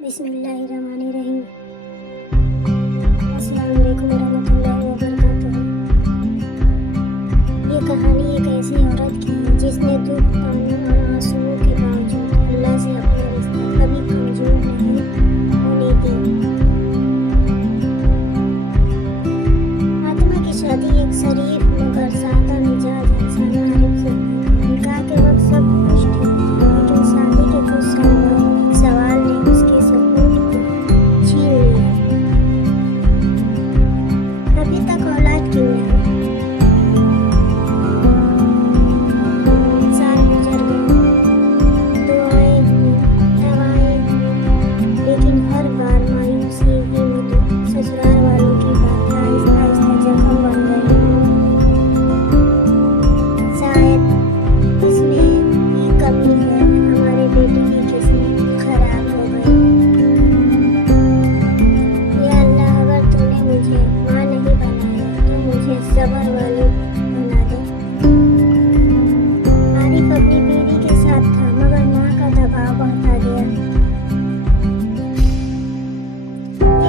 बिस्मिल्लाहिर्रहमानिर्रहीम। अस्सलाम वालेकुम रहमतुल्लाहि व बरकातुहू। ये कहानी एक ऐसी औरत की है जिसने दुख, ताने और आंसुओं के बावजूद अल्लाह से अपना रिश्ता कभी कमजोर नहीं होने दी। फातिमा की शादी एक शरीफ मगर सादा मिजाज इंसान आरिफ से हुई। निकाह के वक्त सब खुश थे, लेकिन शादी के कुछ साल बाद एक सवाल ने उसके सुकून को छीन लिया। अभी तक औलाद क्यों नहीं? साल गुजर गए, दुआएं हुई, दवाएं हुई, लेकिन हर बार मायूसी ही मिली। ससुराल वालों की बात आहिस्ता आहिस्ता जख्म बन गई। शायद इसमें ही कमी है, हमारे बेटे की किस्मत खराब हो गई। या अल्लाह, अगर तूने मुझे माँ नहीं बनाया तो मुझे सब्र वाली बना दे। आरिफ अपनी बीवी के साथ था, मगर माँ का दबाव बढ़ता गया।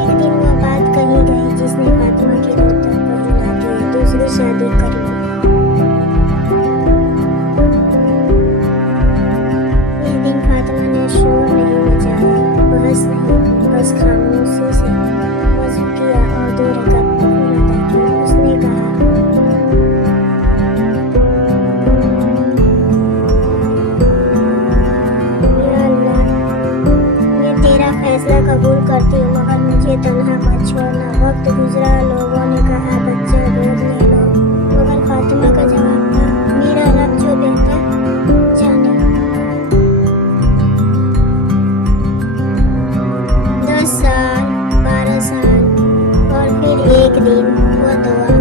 एक दिन वह बात कही गई जिसने फातिमा की रूह तक पर हिला दिया। दूसरी शादी कर ली। इस दिन फातिमा ने शोर नहीं मचाया, बहस नहीं की, बस खामोशी से वज़ू किया और 2 रकात नफल अदा की। उसने कहा, या अल्लाह, मैं तेरा फैसला कबूल करती हूँ, मगर मुझे तन्हा मत छोड़ना। वक्त गुजरा, लोगों ने कहा बच्चा गोद ले लो, मगर फातिमा का जवाब था, मेरा रब जो बेहतर जाने। 10 साल, 12 साल और फिर एक दिन वह दुआ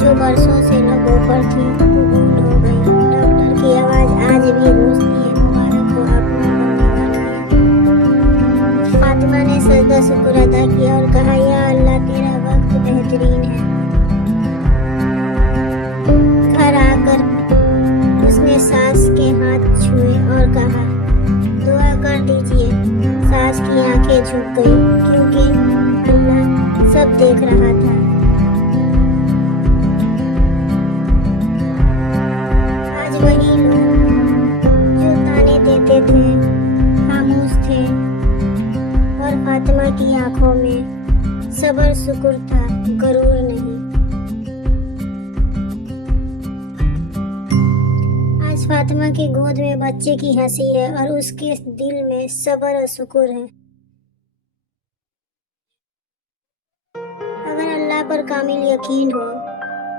जो बरसों से लबों पर थी कबूल हो गई। डॉक्टर की आवाज आज भी गूंजती है, मुबारक हो अपना बनने वाली है। फातिमा ने सजदा शुक्र अदा किया और कहा, या अल्लाह, तेरा वक्त बेहतरीन है। घर आकर उसने सास के हाथ छुए और कहा, दुआ कर दीजिए। सास की आंखें झुक गई, क्योंकि अल्लाह सब देख रहा था। आज वही लोग जो ताने देते थे खामोश थे, और फातिमा की आंखों में सब्र शुक्र था, गरूर नहीं। आज फातिमा की गोद में बच्चे की हंसी है और उसके दिल में सब्र और शुक्र है। अगर अल्लाह पर कामिल यकीन हो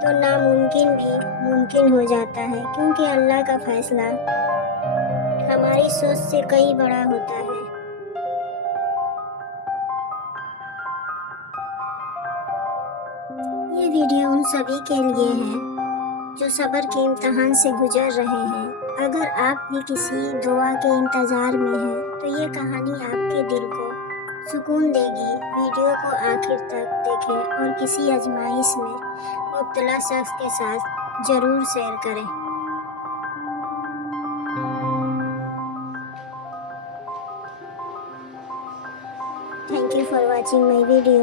तो नामुमकिन भी मुमकिन हो जाता है, क्योंकि अल्लाह का फैसला हमारी सोच से कई बड़ा होता है। ये वीडियो उन सभी के लिए है जो सब्र के इम्तिहान से गुजर रहे हैं। अगर आप भी किसी दुआ के इंतजार में हैं तो ये कहानी आपके दिल को सुकून देगी। वीडियो को आखिर तक देखें और किसी आजमाइश में मुब्तला शख्स के साथ जरूर शेयर करें। Thank you for watching my video.